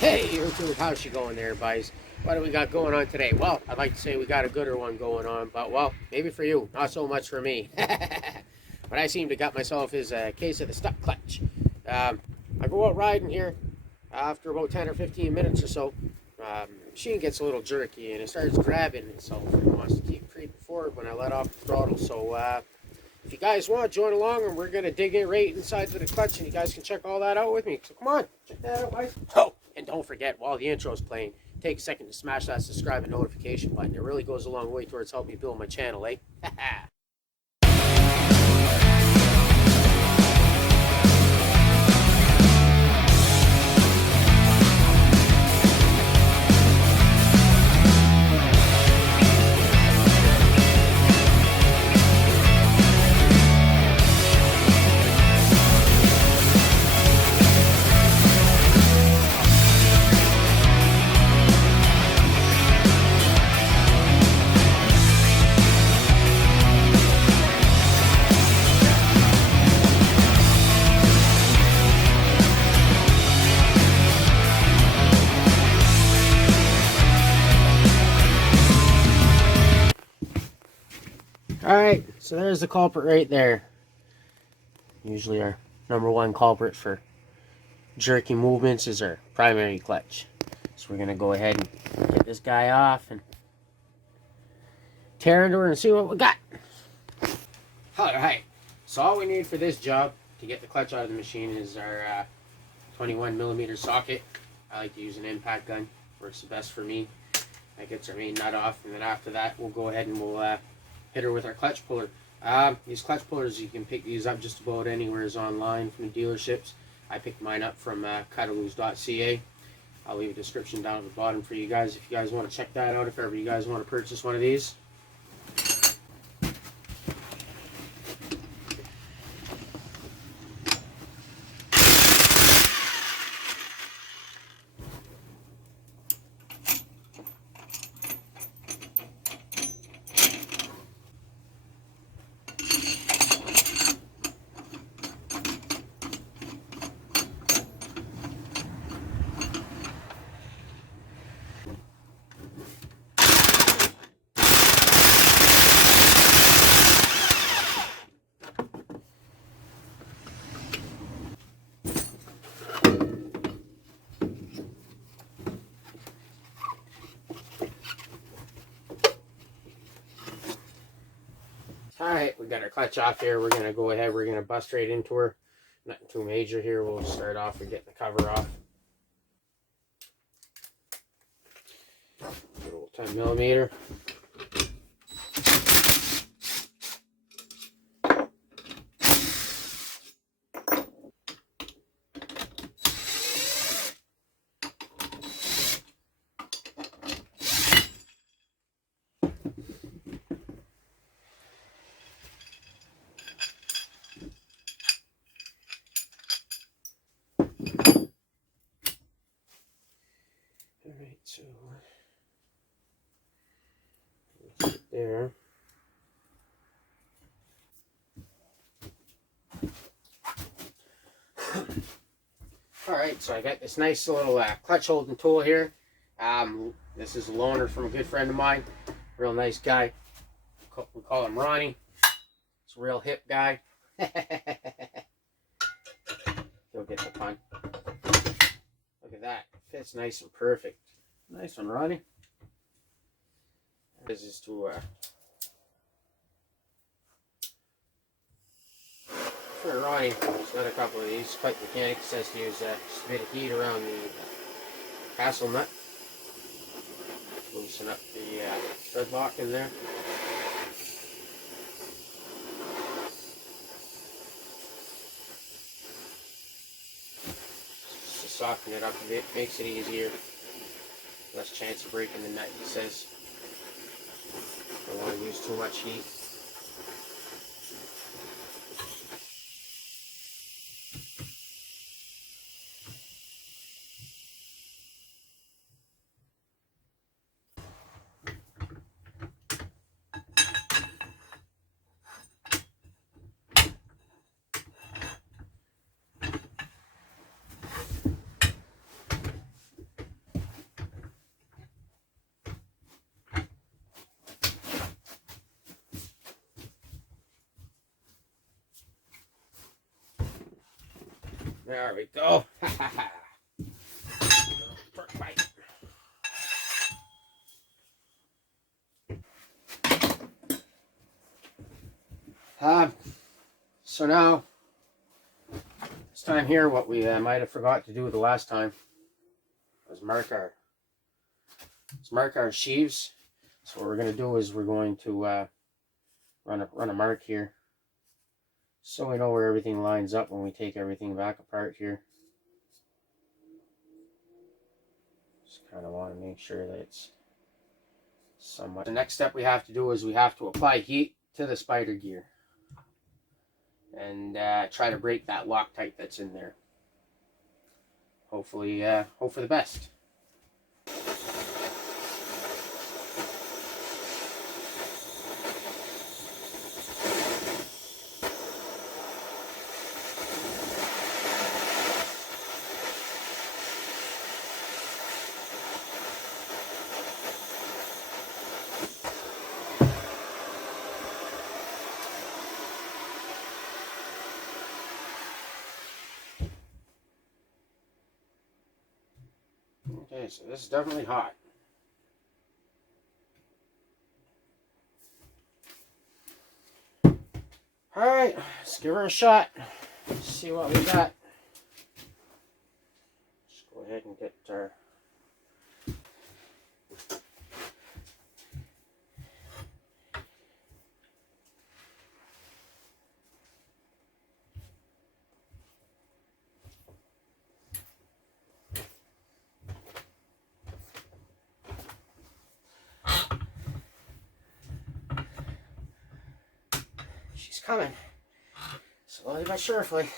Hey, YouTube, how's she going there, guys? What do we got going on today? Well, I'd like to say we got a gooder one going on, but well, maybe for you, not so much for me. What I seem to got myself is a case of the stuck clutch. I go out riding here after about 10 or 15 minutes or so. The machine gets a little jerky and it starts grabbing itself and wants to keep creeping forward when I let off the throttle. So, if you guys want, join along and we're going to dig in right inside to the clutch and you guys can check all that out with me. So come on, check that out, guys. Oh, and don't forget, while the intro's playing, take a second to smash that subscribe and notification button. It really goes a long way towards helping me build my channel, eh? Alright, so there's the culprit right there. Usually our number one culprit for jerky movements is our primary clutch. So we're going to go ahead and get this guy off and tear into her and see what we got. Alright, so all we need for this job to get the clutch out of the machine is our 21mm socket. I like to use an impact gun. Works the best for me. That gets our main nut off, and then after that we'll go ahead and we'll hit her with our clutch puller. These clutch pullers, you can pick these up just about anywhere online from the dealerships. I picked mine up from cutalooze.ca. I'll leave a description down at the bottom for you guys if you guys want to check that out, if ever you guys want to purchase one of these. Alright, we got our clutch off here. We're going to go ahead, we're going to bust right into her. Nothing too major here. We'll start off with getting the cover off. A little 10mm. Alright, so there. Alright, so I got this nice little clutch holding tool here. This is a loaner from a good friend of mine. Real nice guy. We call him Ronnie. He's a real hip guy. He'll get the pun. Look at that. Fits nice and perfect. Nice one, Ronnie. This is to for Ronnie. He's got a couple of these. Pipe mechanic says to use just a bit of heat around the castle nut. Loosen up the thread lock in there. Just to soften it up a bit, makes it easier. Less chance of breaking the nut, he says. Don't want to use too much heat. There we go. Torque bite. So now, this time here, what we might have forgot to do the last time was mark our sheaves. So what we're going to do is we're going to run a mark here, so we know where everything lines up when we take everything back apart here. Just kind of want to make sure that it's somewhat. The next step we have to do is we have to apply heat to the spider gear and try to break that Loctite that's in there. Hopefully, hope for the best. Okay, so this is definitely hot. Alright, let's give her a shot. See what we got. Let's go ahead and get our... She's coming. Slowly but surely.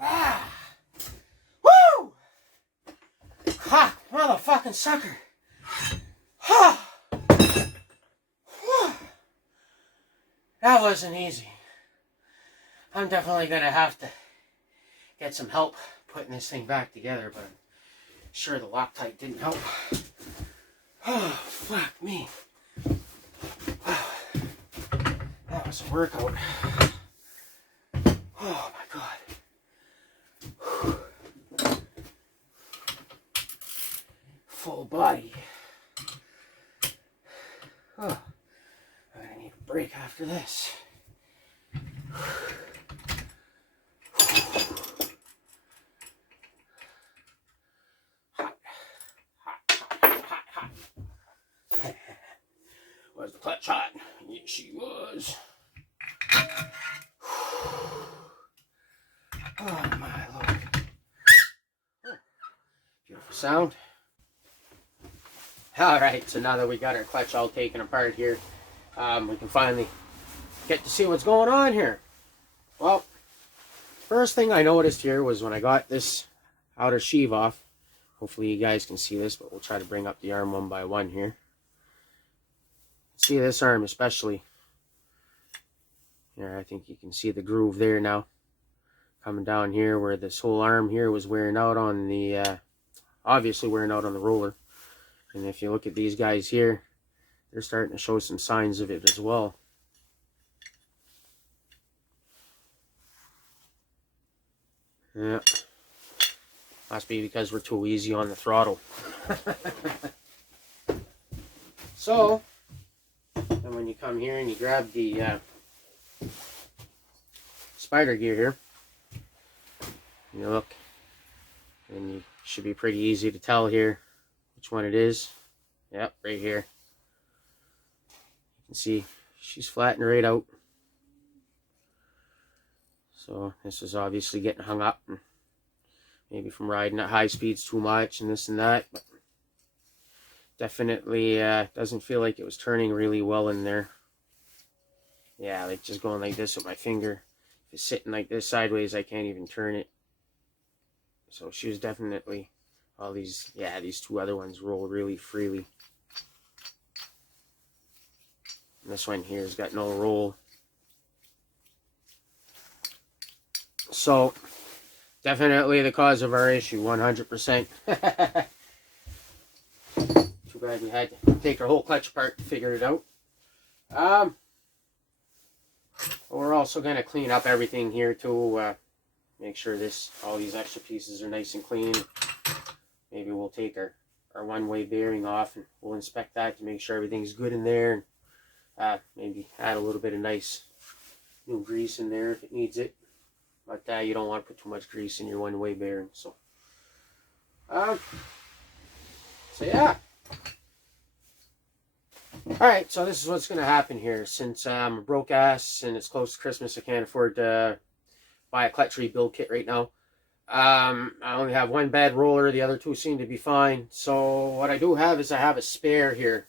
Ah! Woo! Ha! Motherfucking sucker! Ha! That wasn't easy. I'm definitely gonna have to get some help putting this thing back together, but I'm sure the Loctite didn't help. Oh, fuck me. Oh, that was a workout. Oh my god. Full body. Oh, I'm gonna need a break after this. Was the clutch hot? Yes, she was. Oh my lord. Oh, beautiful sound. Alright, so now that we got our clutch all taken apart here, we can finally get to see what's going on here. Well, first thing I noticed here was when I got this outer sheave off. Hopefully you guys can see this, but we'll try to bring up the arm one by one here. See this arm especially. Here, I think you can see the groove there now. Coming down here where this whole arm here was wearing out on the, obviously wearing out on the roller. And if you look at these guys here, they're starting to show some signs of it as well. Yeah. Must be because we're too easy on the throttle. So, and when you come here and you grab the spider gear here, you look, and you should be pretty easy to tell here which one it is. Yep, right here. You can see she's flattened right out. So this is obviously getting hung up, and maybe from riding at high speeds too much and this and that. But definitely doesn't feel like it was turning really well in there. Yeah, like just going like this with my finger. If it's sitting like this sideways, I can't even turn it. So she was definitely, all these, yeah, these two other ones roll really freely. And this one here has got no roll. So, definitely the cause of our issue, 100%. glad we had to take our whole clutch apart to figure it out. We're also going to clean up everything here too. Make sure all these extra pieces are nice and clean. Maybe we'll take our one-way bearing off and we'll inspect that to make sure everything's good in there. And maybe add a little bit of nice new grease in there if it needs it. But you don't want to put too much grease in your one-way bearing. So yeah. Alright, so this is what's going to happen here. Since I'm a broke ass and it's close to Christmas, I can't afford to buy a clutch rebuild kit right now. I only have one bad roller. The other two seem to be fine. So what I do have is I have a spare here.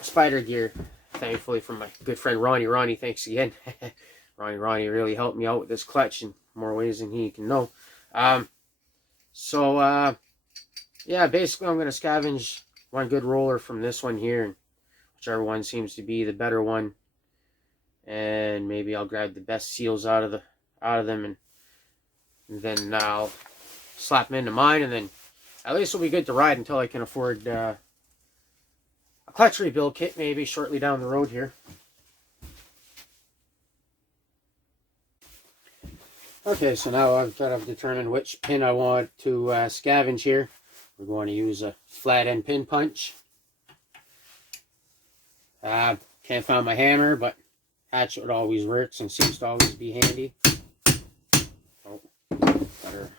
Spider gear. Thankfully from my good friend Ronnie. Ronnie, thanks again. Ronnie really helped me out with this clutch in more ways than he can know. Yeah, basically I'm going to scavenge one good roller from this one here, and whichever one seems to be the better one, and maybe I'll grab the best seals out of them, and then I'll slap them into mine, and then at least it'll be good to ride until I can afford a clutch rebuild kit maybe shortly down the road here. Okay, so now I've got to determine which pin I want to scavenge here. We're going to use a flat end pin punch. Can't find my hammer, but hatchet always works and seems to always be handy. Oh, better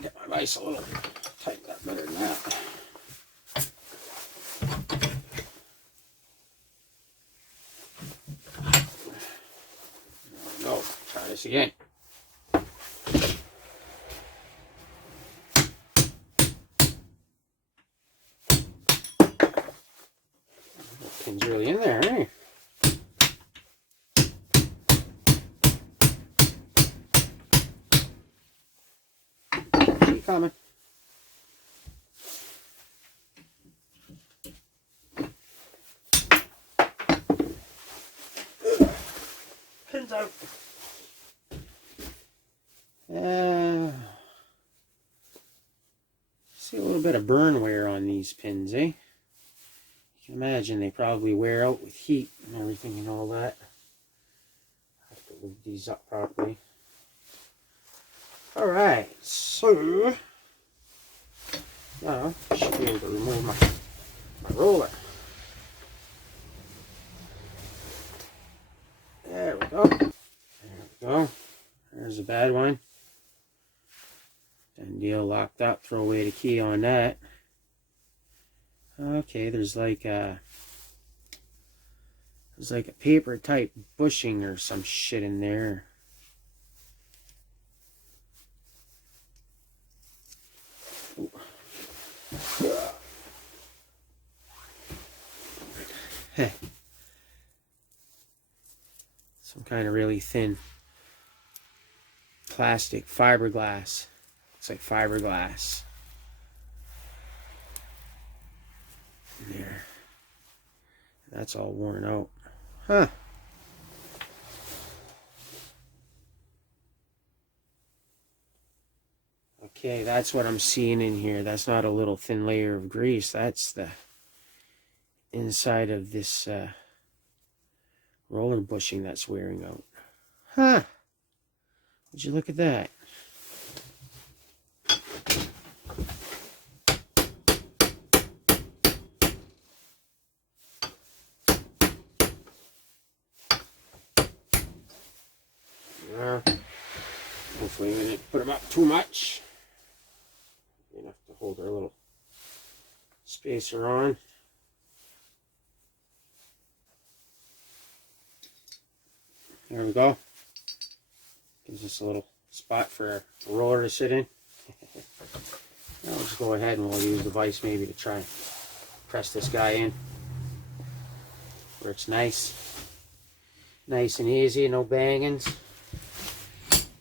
get my vise a little tighten that better than that. No, try this again. Pin's really in there, eh? Keep coming. Pin's out. See a little bit of burn wear on these pins, eh? You can imagine they probably wear out with heat and everything and all that. I have to lube these up properly. Alright, so now I should be able to remove my roller. There we go. There we go. There's a bad one. Done deal, locked up. Throw away the key on that. Okay, there's like a paper type bushing or some shit in there. Some kind of really thin plastic fiberglass. Looks like fiberglass. There. That's all worn out. Huh. Okay, that's what I'm seeing in here. That's not a little thin layer of grease. That's the inside of this roller bushing that's wearing out. Huh. Would you look at that? Hopefully we didn't put them up too much. Enough to hold our little spacer on. There we go. Gives us a little spot for a roller to sit in. Now we'll just go ahead and we'll use the vise maybe to try and press this guy in where it's nice and easy, no bangings.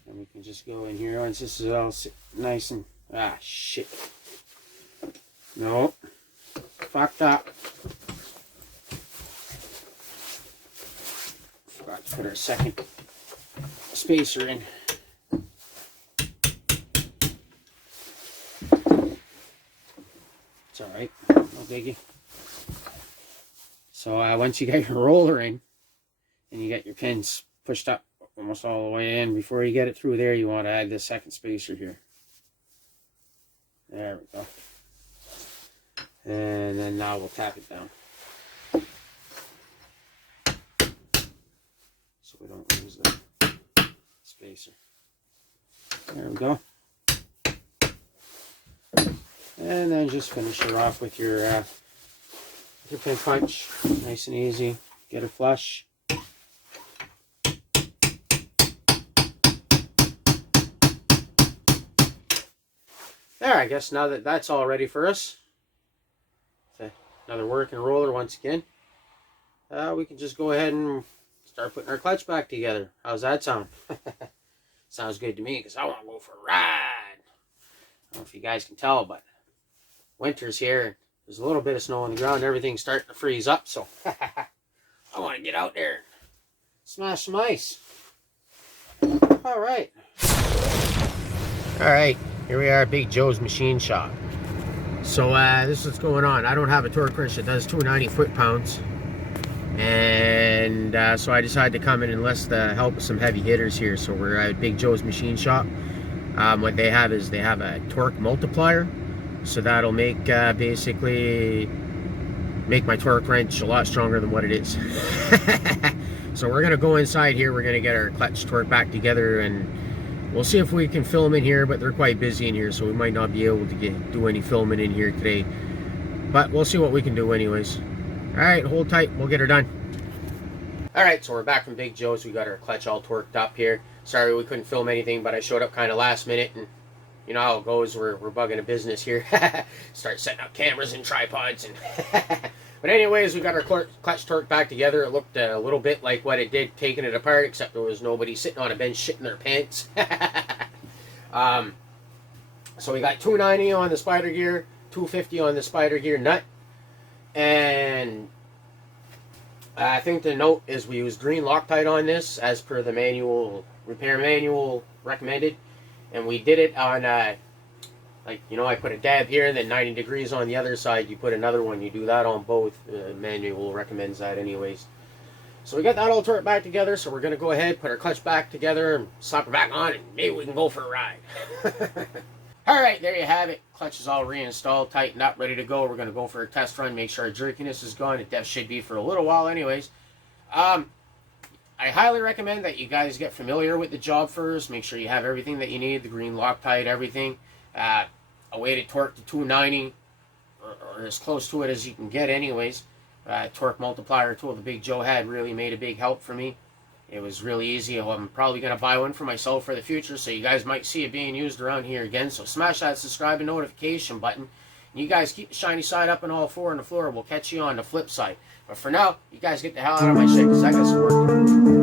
And we can just go in here once this is all nice and shit. Nope. Fucked up. Forgot to put our second spacer in. It's all right, no biggie. So once you get your roller in and you get your pins pushed up almost all the way in, before you get it through there, you want to add this second spacer here. There we go. And then now we'll tap it down, so we don't lose the spacer. There we go. And then just finish her off with your pin punch. Nice and easy. Get her flush. There, I guess now that that's all ready for us, another working roller once again, we can just go ahead and start putting our clutch back together. How's that sound? Sounds good to me, because I want to go for a ride. I don't know if you guys can tell, but winter's here. There's a little bit of snow on the ground. Everything's starting to freeze up, so I want to get out there and smash some ice. All right. All right. Here we are at Big Joe's machine shop. So this is what's going on. I don't have a torque wrench that does 290 foot-pounds. And so I decided to come in and enlist the help of some heavy hitters here. So we're at Big Joe's machine shop. What they have is they have a torque multiplier. So that'll make basically make my torque wrench a lot stronger than what it is. So we're gonna go inside here. We're gonna get our clutch torque back together, and we'll see if we can film in here, but they're quite busy in here, so we might not be able to do any filming in here today. But we'll see what we can do anyways. All right, hold tight. We'll get her done. All right, so we're back from Big Joe's. We got our clutch all torqued up here. Sorry we couldn't film anything, but I showed up kind of last minute, and you know how it goes. We're bugging a business here. Start setting up cameras and tripods. And but anyways, we got our clutch torque back together. It looked a little bit like what it did taking it apart, except there was nobody sitting on a bench shitting their pants. So we got 290 on the spider gear, 250 on the spider gear nut. And I think the note is we use green Loctite on this as per the manual, repair manual recommended. And we did it on, like, you know, I put a dab here and then 90 degrees on the other side. You put another one. You do that on both. Manual recommends that anyways. So we got that all torqued back together. So we're going to go ahead, put our clutch back together, and slap her back on, and maybe we can go for a ride. Alright, there you have it. Clutch is all reinstalled, tightened up, ready to go. We're going to go for a test run, make sure our jerkiness is gone. It def should be for a little while anyways. I highly recommend that you guys get familiar with the job first. Make sure you have everything that you need, the green Loctite, everything. A weighted torque to 290, or as close to it as you can get anyways. Torque multiplier tool the Big Joe had really made a big help for me. It was really easy. I'm probably going to buy one for myself for the future, so you guys might see it being used around here again. So smash that subscribe and notification button. And you guys keep the shiny side up and all four on the floor. We'll catch you on the flip side. But for now, you guys get the hell out of my shit, because I got some work to do.